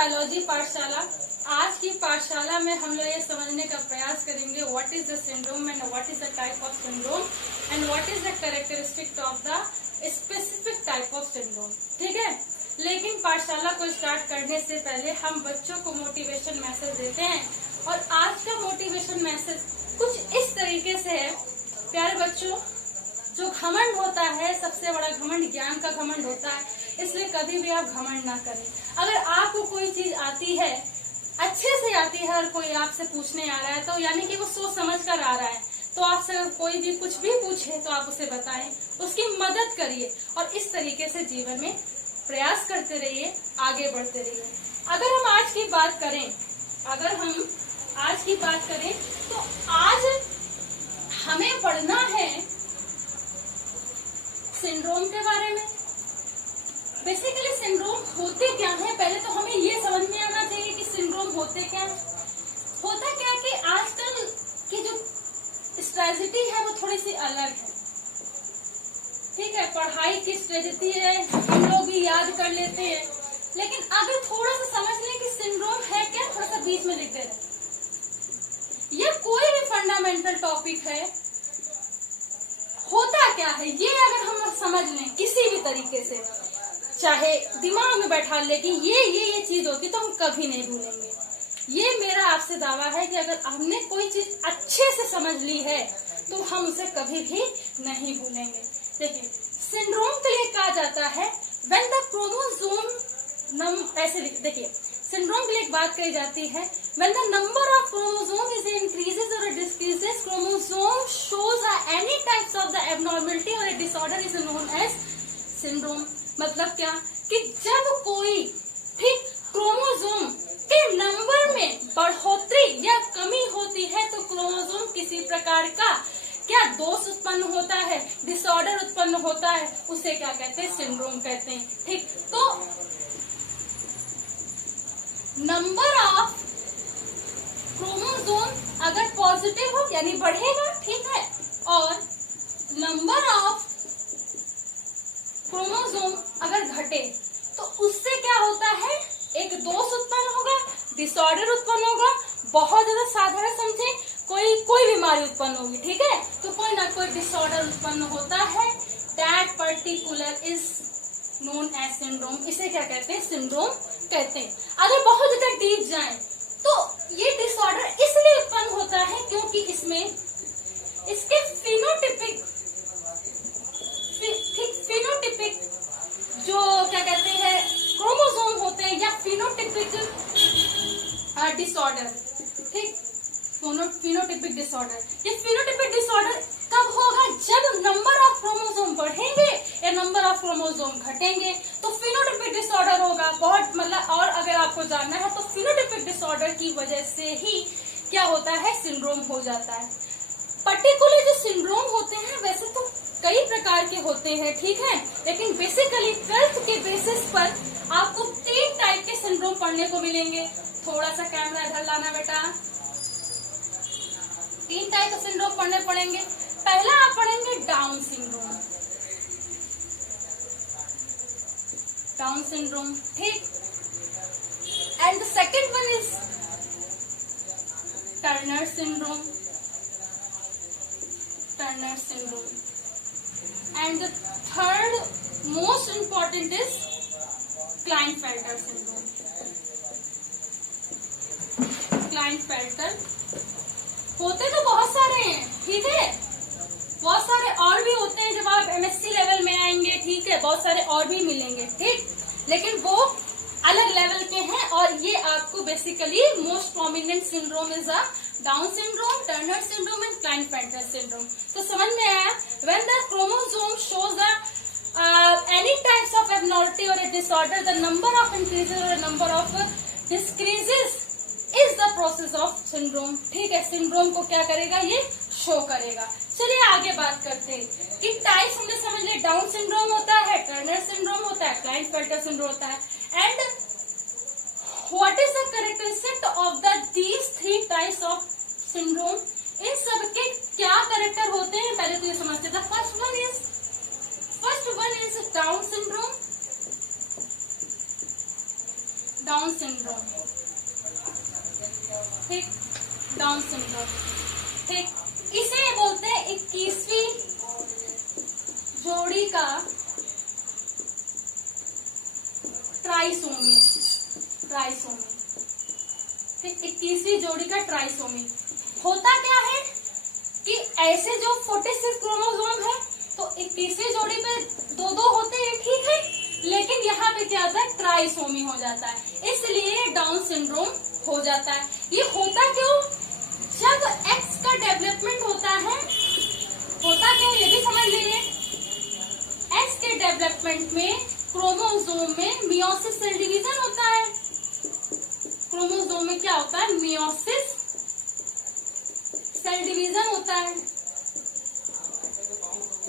Biology पाठशाला। आज की पाठशाला में हम लोग ये समझने का प्रयास करेंगे what is the syndrome and what is the type of syndrome and what is the characteristic of the specific type of syndrome. ठीक है, लेकिन पाठशाला को स्टार्ट करने से पहले हम बच्चों को मोटिवेशन मैसेज देते हैं और आज का मोटिवेशन मैसेज कुछ इस तरीके से है। प्यारे बच्चों, जो घमंड होता है, सबसे बड़ा घमंड ज्ञान का घमंड होता है, इसलिए कभी भी आप घमंड ना करें। अगर आपको कोई चीज आती है, अच्छे से आती है और कोई आपसे पूछने आ रहा है तो यानी कि वो सोच समझ कर आ रहा है, तो आपसे अगर कोई भी कुछ भी पूछे तो आप उसे बताएं, उसकी मदद करिए और इस तरीके से जीवन में प्रयास करते रहिए, आगे बढ़ते रहिए। अगर हम आज की बात करें तो आज हमें पढ़ना है सिंड्रोम के बारे में। बेसिकली सिंड्रोम होते क्या है, पहले तो हमें ये समझ में आना चाहिए कि सिंड्रोम होते क्या है। होता क्या है कि आजकल की जो स्ट्रेटजी है वो थोड़ी सी अलग है। ठीक है, पढ़ाई की स्ट्रेटजी है, हम लोग भी याद कर लेते हैं, लेकिन अगर थोड़ा सा समझ लें कि सिंड्रोम है क्या, थोड़ा सा बीच में लिख दे रहे, ये कोई भी फंडामेंटल टॉपिक है, होता क्या है ये अगर हम समझ लें किसी भी तरीके से, चाहे दिमाग में बैठा ले कि ये चीज होती, तो हम कभी नहीं भूलेंगे। ये मेरा आपसे दावा है कि अगर हमने कोई चीज अच्छे से समझ ली है तो हम उसे कभी भी नहीं भूलेंगे। देखिए, सिंड्रोम के लिए कहा जाता है व्हेन द क्रोमोसोम ऐसे देखिए, सिंड्रोम के लिए एक बात कही जाती है when the number of chromosome is increases or decreases, chromosome shows any types of the abnormality or a disorder is known as syndrome। मतलब क्या कि जब कोई ठीक क्रोमोसोम के नंबर में बढ़ोतरी या कमी होती है तो क्रोमोसोम किसी प्रकार का क्या दोष उत्पन्न होता है, डिसऑर्डर उत्पन्न होता है, उसे क्या कहते हैं, सिंड्रोम कहते हैं। ठीक, तो नंबर ऑफ क्रोमोसोम अगर पॉजिटिव हो यानी बढ़ेगा, ठीक है, और नंबर ऑफ क्रोमोसोम अगर घटे तो उससे क्या होता है, एक दोष उत्पन्न होगा, डिसऑर्डर उत्पन्न होगा। बहुत ज्यादा साधारण समझे, कोई बीमारी उत्पन्न होगी, ठीक है, तो कोई ना कोई डिसऑर्डर उत्पन्न होता है। That particular is known as syndrome. इसे क्या कहते हैं, सिंड्रोम कहते हैं। अगर बहुत ज्यादा डीप जाएं तो ये डिसऑर्डर इसलिए उत्पन्न होता है क्योंकि इसमें इसके फिनोटिपिक जो क्या कहते हैं क्रोमोसोम होते हैं या फिनोटिपिक डिसऑर्डर, ठीक, फिनोटिपिक डिसऑर्डर। ये फिनोटिपिक डिसऑर्डर कब होगा, जब नंबर ऑफ क्रोमोसोम बढ़ेंगे या नंबर ऑफ क्रोमोसोम घटेंगे तो फिनोटिपिक डिसऑर्डर होगा। बहुत मतलब, और अगर आपको जानना है तो फिनोटिपिक डिसऑर्डर की वजह से ही क्या होता है, सिंड्रोम हो जाता है। पर्टिकुलर जो सिंड्रोम होते हैं वैसे तो कई प्रकार के होते हैं, ठीक है, लेकिन बेसिकली 12th के बेसिस पर आपको 3 टाइप के सिंड्रोम पढ़ने को मिलेंगे। थोड़ा सा कैमरा इधर लाना बेटा। 3 टाइप के सिंड्रोम पढ़ने पड़ेंगे। पहला आप पढ़ेंगे डाउन सिंड्रोम, ठीक, and the second one is Turner syndrome, and the third most important is Klinefelter syndrome। Klinefelter होते तो बहुत सारे हैं, ठीक है, बहुत सारे और भी होते हैं। जब आप MSc लेवल में आएंगे, ठीक है, बहुत सारे और भी मिलेंगे, ठीक, लेकिन वो अलग लेवल के हैं और ये आपको basically most prominent syndrome is a down syndrome, Turner syndrome and Klinefelter syndrome. तो समझ में आया, when the chromosome shows any types of abnormality or a disorder, the number of increases or number of decreases is the process of syndrome। ठीक है, syndrome को क्या करेगा, ये शो करेगा। चलिए आगे बात करते हैं कि टाइप्स हमने समझ लिया, डाउन सिंड्रोम होता है, टर्नर सिंड्रोम होता है, क्लाइनफेल्टर सिंड्रोम होता है, and what is the characteristic of the these 3 types of syndrome. इन सबके क्या कैरेक्टर होते हैं, पहले तो ये समझते थे। First one is down syndrome. Down syndrome, ठीक, डाउन सिंड्रोम, ठीक। इसे बोलते हैं 21वीं जोड़ी का ट्राइसोमी, ट्राइसोमी, ठीक, 21वीं जोड़ी का ट्राइसोमी। होता क्या है कि ऐसे जो 46 क्रोमोसोम है तो 21वीं जोड़ी पे दो दो होते हैं, ठीक है, लेकिन यहाँ पे क्या होता है, ट्राइसोमी हो जाता है, इसलिए डाउन सिंड्रोम हो जाता है। ये होता क्यों, जब एक्स का डेवलपमेंट होता है, होता क्या ये भी समझ लीजिए। एक्स के डेवलपमेंट में क्रोमोसोम में मियोसिस सेल डिवीजन होता है, क्रोमोसोम में क्या होता है, मियोसिस सेल डिवीजन होता है,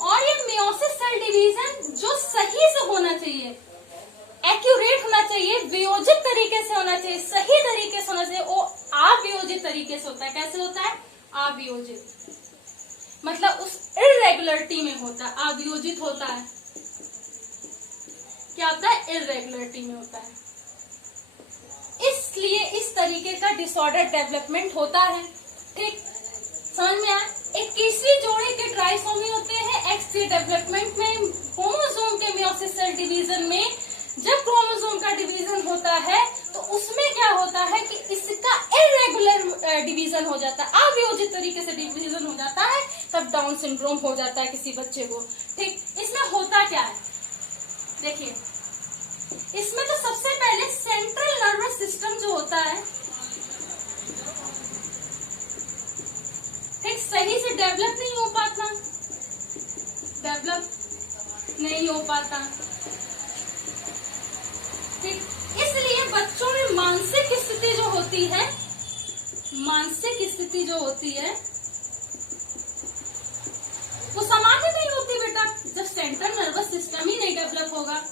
और ये मियोसिस सेल डिवीजन जो सही से होना चाहिए, एक्यूरेट होना चाहिए, वियोजित तरीके से होना चाहिए, सही तरीके से होना चाहिए, वो अवियोजित तरीके से होता है। कैसे होता है, अवियोजित, मतलब उस इर्रेगुलरिटी में होता है, अवियोजित होता है। क्या होता है, इर्रेगुलरिटी में होता है, इसलिए इस तरीके का डिसऑर्डर डेवलपमेंट होता है, ठीक, समझ में आया। 21वीं जोड़ी के ट्राइसोमी होते हैं एक्स के डेवलपमेंट में, क्रोमोसोम के मियोसिस सेल डिवीजन में जब क्रोमोसोम का डिवीजन होता है तो उसमें क्या होता है कि इसका इर्रेगुलर डिवीजन हो जाता है, अवियोजित तरीके से डिवीजन हो जाता है, तब डाउन सिंड्रोम हो जाता है किसी बच्चे को, ठीक। इसमें होता क्या है, देखिए, इसमें तो सबसे पहले सेंट्रल नर्वस सिस्टम जो होता है, ठीक, सही से डेवलप नहीं हो पाता, डेवलप नहीं हो पाता, ठीक। इसलिए बच्चों में मानसिक स्थिति जो होती है, मानसिक स्थिति जो होती है वो सामान्य नहीं होती बेटा, जब सेंट्रल नर्वस सिस्टम ही नहीं डेवलप होगा,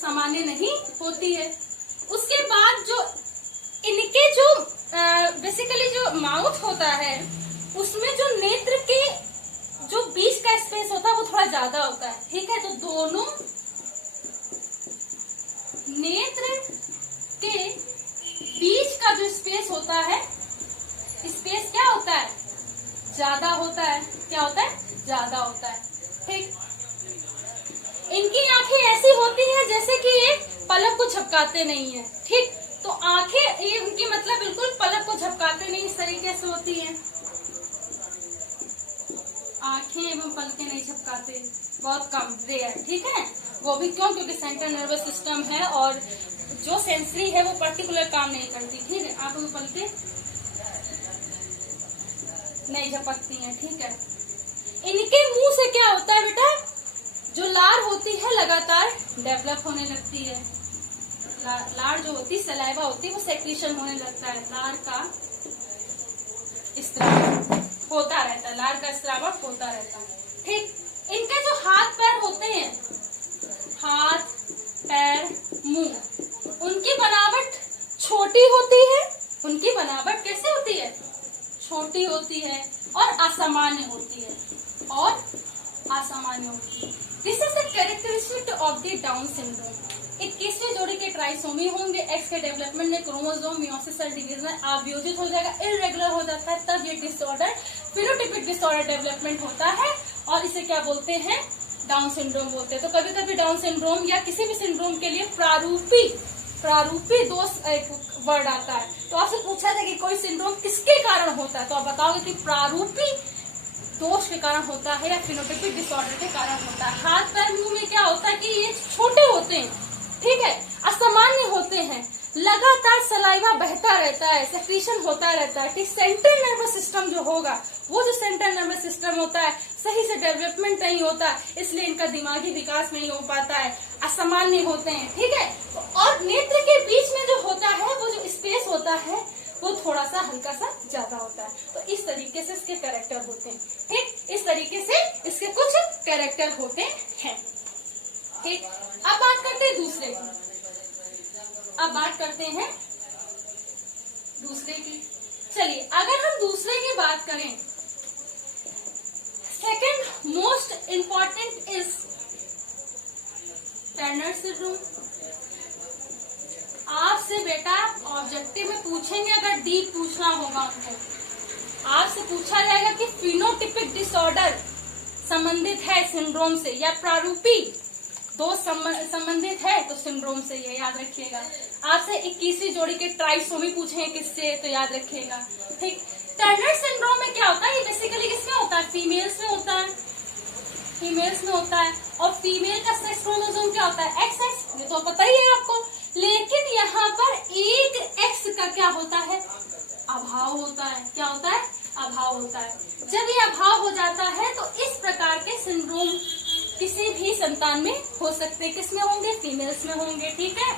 सामान्य नहीं होती है। उसके बाद जो इनके जो बेसिकली जो माउथ होता है उसमें जो नेत्र के जो बीच का स्पेस होता है वो थोड़ा ज्यादा होता है, ठीक है, तो दोनों नेत्र के बीच का जो स्पेस होता है, स्पेस क्या होता है, ज्यादा होता है, क्या होता है, ज्यादा होता है, ठीक। इनकी आंखें ऐसी होती हैं जैसे कि ये पलक को झपकाते नहीं है, ठीक, तो आंखें ये उनकी मतलब बिल्कुल पलक को झपकाते नहीं, इस तरीके से होती हैं, आंखें एवं पलकें नहीं झपकाते, बहुत कम, रेयर, ठीक है, वो भी क्यों, क्योंकि सेंट्रल नर्वस सिस्टम है और जो सेंसरी है वो पर्टिकुलर काम नहीं करती, ठीक है, आंखों की पलकें नहीं झपकती हैं, ठीक है। इनके मुंह से क्या होता है बेटा, जो लार होती है लगातार डेवलप होने लगती है, लार जो होती है, सलाइवा होती है, वो सेक्रीशन होने लगता है, लार का स्राव होता रहता है, लार का स्रावक होता रहता है, ठीक। इनके जो हाथ पैर होते हैं, हाथ पैर मुंह, उनकी बनावट छोटी होती है, उनकी बनावट कैसे होती है, छोटी होती है और असामान्य होती है, और असामान्य होती है। This is the characteristic of the down syndrome. 21वीं जोड़ी के ट्राइसोमी होंगे, एक्स के डेवलपमेंट में क्रोमोसोम मियोसिस सेल डिवीजन अवियोजित हो जाएगा, इर्रेगुलर हो जाता है, तब ये डिसऑर्डर फिनोटाइपिक डिसऑर्डर डेवलपमेंट होता है और इसे क्या बोलते हैं, डाउन सिंड्रोम बोलते हैं। तो कभी कभी डाउन सिंड्रोम या किसी भी सिंड्रोम के लिए प्रारूपी दोष एक वर्ड आता है, तो आपसे पूछा जाए कि कोई सिंड्रोम किसके कारण होता है, तो आप बताओगे कि प्रारूपी दोष के कारण होता है या फिनोटाइपिक डिसऑर्डर के कारण होता है। हाथ पैर मुंह में क्या होता है कि ये छोटे होते हैं, ठीक है, असामान्य होते हैं, लगातार सलाइवा बहता रहता है, सेक्रीशन होता रहता है, ठीक। सेंट्रल नर्वस सिस्टम जो होगा, वो जो सेंट्रल नर्वस सिस्टम होता है सही से डेवलपमेंट नहीं होता, इसलिए इनका दिमागी विकास नहीं हो पाता है, असामान्य होते हैं, ठीक है। और नेत्र के बीच में जो होता है, वो जो स्पेस होता है वो थोड़ा सा हल्का सा ज्यादा होता है। तो इस तरीके से इसके कैरेक्टर होते हैं, ठीक, इस तरीके से इसके कुछ कैरेक्टर होते हैं, ठीक। अब बात करते हैं दूसरे की, अब बात करते हैं दूसरे की। चलिए, अगर हम दूसरे की बात करें, second most important is Turner syndrome, आपसे बेटा ऑब्जेक्टिव में पूछेंगे, अगर डीप पूछना होगा उनको, आपसे पूछा जाएगा कि फिनोटिपिक डिसऑर्डर संबंधित है सिंड्रोम से या प्रारूपी दोष संबंधित है तो सिंड्रोम से, ये याद रखिएगा। आपसे 21वीं जोड़ी के ट्राइसोमी पूछे किससे, तो याद रखिएगा। ठीक, टर्नर सिंड्रोम में क्या होता है, ये बेसिकली किसमें होता है, फीमेल्स में होता है, फीमेल्स में होता है। और फीमेल का सेक्स क्रोमोसोम क्या होता है, XX, ये तो पता ही है आपको। लेकिन यहाँ पर एक X का क्या होता है, अभाव होता है। क्या होता है, अभाव होता है। जब ये अभाव हो जाता है तो इस प्रकार के सिंड्रोम किसी भी संतान में हो सकते हैं। किसमें होंगे, फीमेल्स में होंगे। ठीक है,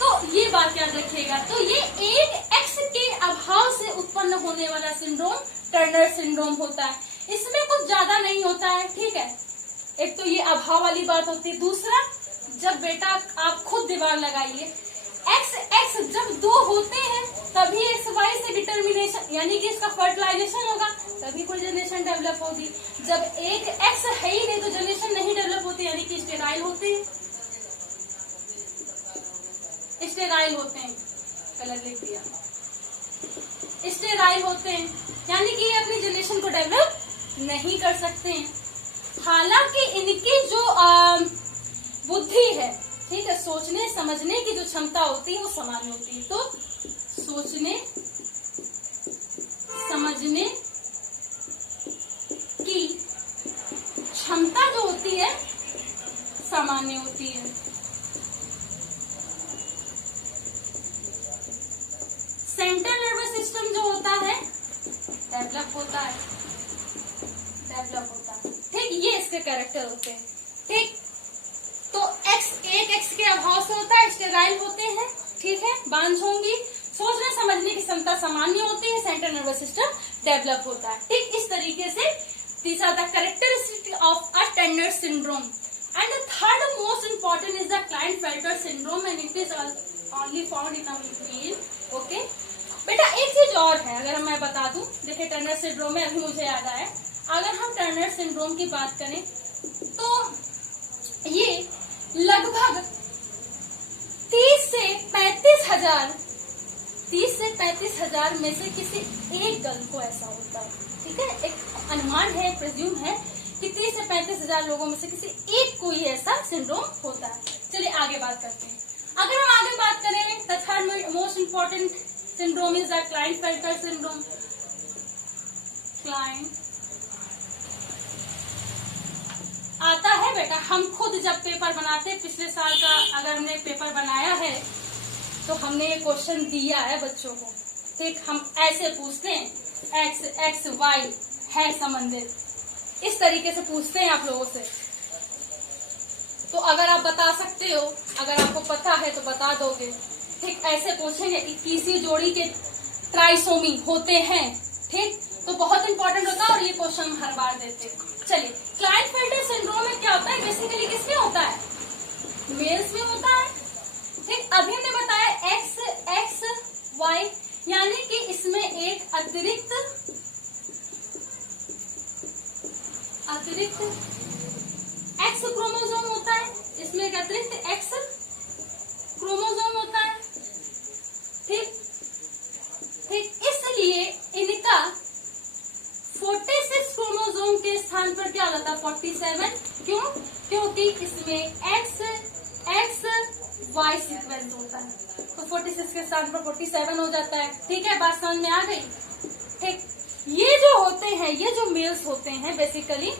तो ये बात याद रखिएगा। तो ये एक X के अभाव से उत्पन्न होने वाला सिंड्रोम टर्नर सिंड्रोम होता है। इसमें कुछ ज्यादा नहीं होता है। ठीक है, एक तो ये अभाव वाली बात होती है। दूसरा, जब बेटा आप खुद दिमाग लगाइए, XX जब 2 होते हैं तभी XY से डिटर्मिनेशन यानी कि इसका फर्टिलाइजेशन होगा, तभी कोई जनरेशन डेवलप होगी। जब एक X है ही नहीं तो जनरेशन नहीं डेवलप होती, यानी कि स्टेराइल होते हैं, स्टेराइल होते हैं। गलत लिख दिया, स्टेराइल होते हैं, यानी कि ये अपनी जनरेशन को डेवलप नहीं कर सकते हैं। हालांकि इनकी जो बुद्धि है, ठीक है, सोचने समझने की जो क्षमता होती है वो समान होती है। तो सोचने समझने की क्षमता जो होती है सामान्य होती है। सेंट्रल नर्वस सिस्टम जो होता है डेवलप होता है, डेवलप होता है। ठीक, ये इसके कैरेक्टर होते हैं। ठीक, तो एक X के अभाव से होता है, स्टेराइल होते हैं। ठीक है, बांझ होंगी, सोचने समझने की क्षमता सामान्य होती है, सेंट्रल नर्वस सिस्टम डेवलप होता है। ठीक, इस तरीके से these are the characteristics of a Turner syndrome. And the third most important is the Klinefelter syndrome and it is only found in a male. Okay? बेटा एक चीज और है, अगर मैं बता दूं, देखिए टर्नर सिंड्रोम में अभी मुझे याद आया, अगर हम टर्नर सिंड्रोम की बात करें तो ये लगभग 30 से 35 हजार में से किसी एक गर्ल को ऐसा होता है। ठीक है, एक अनुमान है, प्रेज्यूम है कि 30 से 35 हजार लोगों में से किसी एक को ही ऐसा सिंड्रोम होता है। चलिए आगे बात करते हैं। अगर हम आगे बात करें, the third most important syndrome is the Klinefelter syndrome. Kline आता है बेटा, हम खुद जब पेपर बनाते, पिछले साल का अगर हमने पेपर बनाया है तो हमने ये क्वेश्चन दिया है बच्चों को। ठीक, हम ऐसे पूछते हैं, एक्स वाई है संबंधित, इस तरीके से पूछते हैं आप लोगों से। तो अगर आप बता सकते हो, अगर आपको पता है तो बता दोगे। ठीक, ऐसे पूछेंगे 21वीं जोड़ी के ट्राइसोमी होते हैं। ठीक, तो बहुत इंपॉर्टेंट होता है और ये क्वेश्चन हम हर बार देते हैं। चलिए, क्लाइनफेल्टर सिंड्रोम में क्या होता है, बेसिकली किसमें होता है, मेल्स में होता है। ठीक, अभी हमने बताया एक्स वाई, यानी कि इसमें एक अतिरिक्त एक्स क्रोमोसोम होता है, इसमें एक अतिरिक्त एक्स क्रोमोसोम होता है। ठीक, इसलिए इनका 46 क्रोमोसोम के स्थान पर क्या होता है, 47। क्यों, क्योंकि इसमें एक्स वाई सीक्वेंस होता है, तो 46 के स्थान पर 47 हो जाता है। ठीक है, बात समझ में आ गई। ठीक, ये जो होते हैं, ये जो मेल्स होते हैं, बेसिकली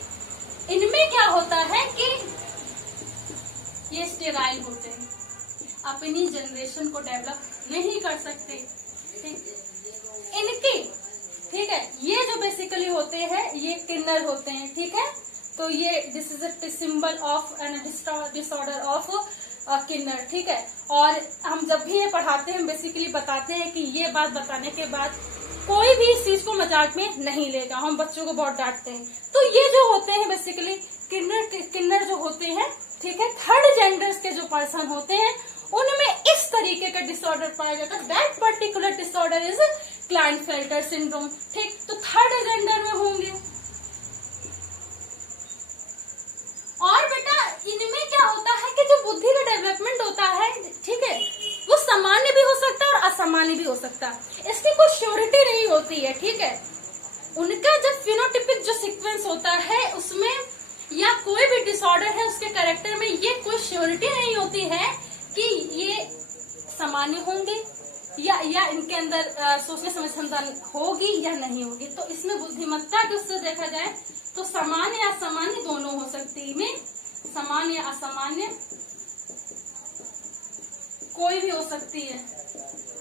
इनमें क्या होता है कि ये स्टेराइल होते हैं, अपनी जनरेशन को डेवलप नहीं कर सकते। ठीक, इनकी, ठीक है, ये जो बेसिकली होते हैं ये किन्नर होते हैं। ठीक है, तो ये this is a symbol of an disorder of किन्नर। ठीक है, और हम जब भी ये पढ़ाते हैं बेसिकली बताते हैं कि ये बात बताने के बाद कोई भी इस चीज को मजाक में नहीं लेगा, हम बच्चों को बहुत डांटते हैं। तो ये जो होते हैं बेसिकली किन्नर जो होते हैं, ठीक है, थर्ड जेंडर्स के जो पर्सन होते हैं उनमें इस तरीके का डिसऑर्डर पाया जाता है। That particular disorder is Klinefelter syndrome. ठीक, तो थर्ड जेंडर में होंगे। और बेटा इनमें क्या होता है कि जो बुद्धि का डेवलपमेंट होता है, ठीक है, वो सामान्य भी हो सकता है और असामान्य भी हो सकता है, इसकी कोई श्योरिटी नहीं होती है, ठीक है। उनका जब फिनोटिपिक जो सीक्वेंस होता है उसमें या कोई भी डिसऑर्डर है उसके कैरेक्टर में, ये कोई श्योरिटी नहीं होती है कि ये सामान्य होंगे या इनके अंदर सोचने समझ क्षमता होगी या नहीं होगी। तो इसमें बुद्धिमत्ता के उससे देखा जाए तो सामान्य या असामान्य दोनों हो सकती है, में सामान्य या असामान्य कोई भी हो सकती है,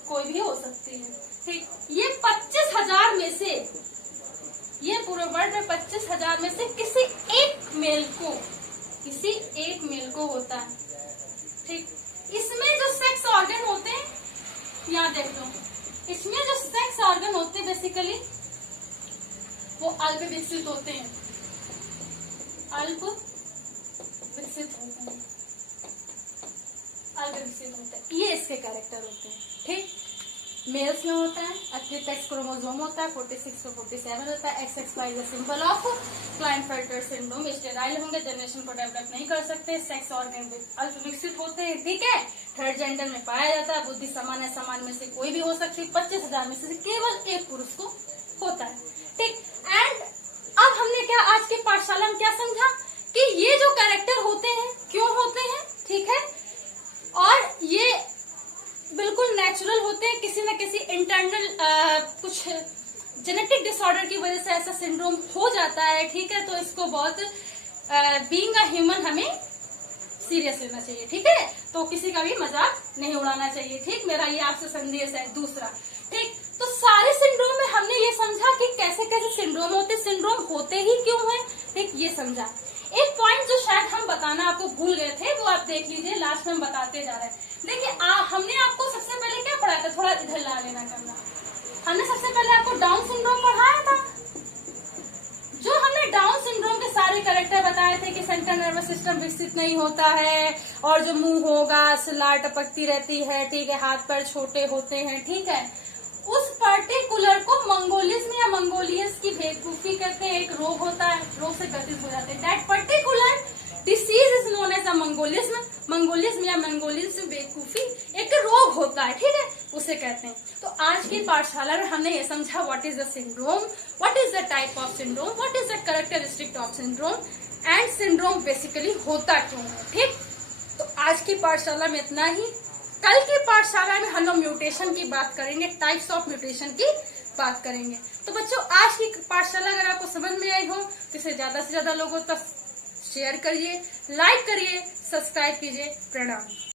कोई भी हो सकती है, ठीक। ये 25,000 में से, ये पूरे वर्ल्ड में 25,000 में से किसी एक मेल को होता है, ठीक। इसमें जो सेक्स ऑर्गन होते हैं, यहाँ देख लो, इसमें जो सेक्स ऑर्गन होते हैं बेसिकली वो अल्प विकसित होते हैं, अल्प विकसित होते हैं, ये इसके कैरेक्टर होते हैं, ठीक। मेल्स में होता है अतिरिक्त एक्स क्रोमोसोम होता है, 46 से 47 होता है, XXY is symbol of Klinefelter syndrome, sterile होंगे, जनरेशन को डेवलप नहीं कर सकते, सेक्स ऑर्गन अल्प विकसित होते हैं, ठीक है। थर्ड जेंडर में पाया जाता है, बुद्धि समान है, समान में से कोई भी हो सकती है, 25,000 में से केवल एक पुरुष को होता है, ठीक। एंड अब हमने क्या आज की पाठशाला में क्या समझा कि ये जो कैरेक्टर होते हैं क्यों होते हैं, ठीक है, और ये बिल्कुल नेचुरल होते हैं, किसी न किसी इंटरनल कुछ जेनेटिक डिसऑर्डर की वजह से ऐसा सिंड्रोम हो जाता है, ठीक है। तो इसको बहुत बीइंग अ ह्यूमन हमें सीरियस लेना चाहिए, ठीक है। तो किसी का भी मजाक नहीं उड़ाना चाहिए, ठीक। मेरा ये आपसे संदेश है। दूसरा, ठीक, तो सारे सिंड्रोम में हमने ये समझा कि कैसे कैसे सिंड्रोम होते, सिंड्रोम होते ही क्यों है, ठीक, ये समझा। एक पॉइंट जो शायद हम बताना आपको भूल गए थे वो आप देख लीजिए, लास्ट में हम बताते जा रहे हैं। देखिए हमने आपको सबसे पहले क्या पढ़ाया था, थोड़ा इधर ला लेना करना, हमने सबसे पहले आपको डाउन सिंड्रोम पढ़ाया था। जो हमने डाउन सिंड्रोम के सारे कैरेक्टर बताए थे कि सेंट्रल नर्वस सिस्टम विकसित नहीं होता है और जो मुंह होगा लार टपकती रहती है, ठीक है, हाथ पैर छोटे होते हैं, ठीक है। उस पर्टिकुलर को मंगोलिज्म या मंगोलियस की बेवकूफी कहते हैं, एक रोग होता है, रोग से ग्रसित हो जाते हैं। That particular disease is known as a mongolism, mongolism या मंगोलिज्म बेवकूफी एक रोग होता है, ठीक है, उसे कहते हैं। तो आज की पाठशाला में हमने ये समझा what is the syndrome, what is the type of syndrome, what is the characteristic of syndrome and syndrome basically होता क्यों है, ठीक। तो आज की पाठशाला में इतना ही। कल की पाठशाला में हम लोग म्यूटेशन की बात करेंगे, टाइप्स ऑफ म्यूटेशन की बात करेंगे। तो बच्चों आज की पाठशाला अगर आपको समझ में आई हो तो इसे ज्यादा से ज्यादा लोगों तक शेयर करिए, लाइक करिए, सब्सक्राइब कीजिए। प्रणाम।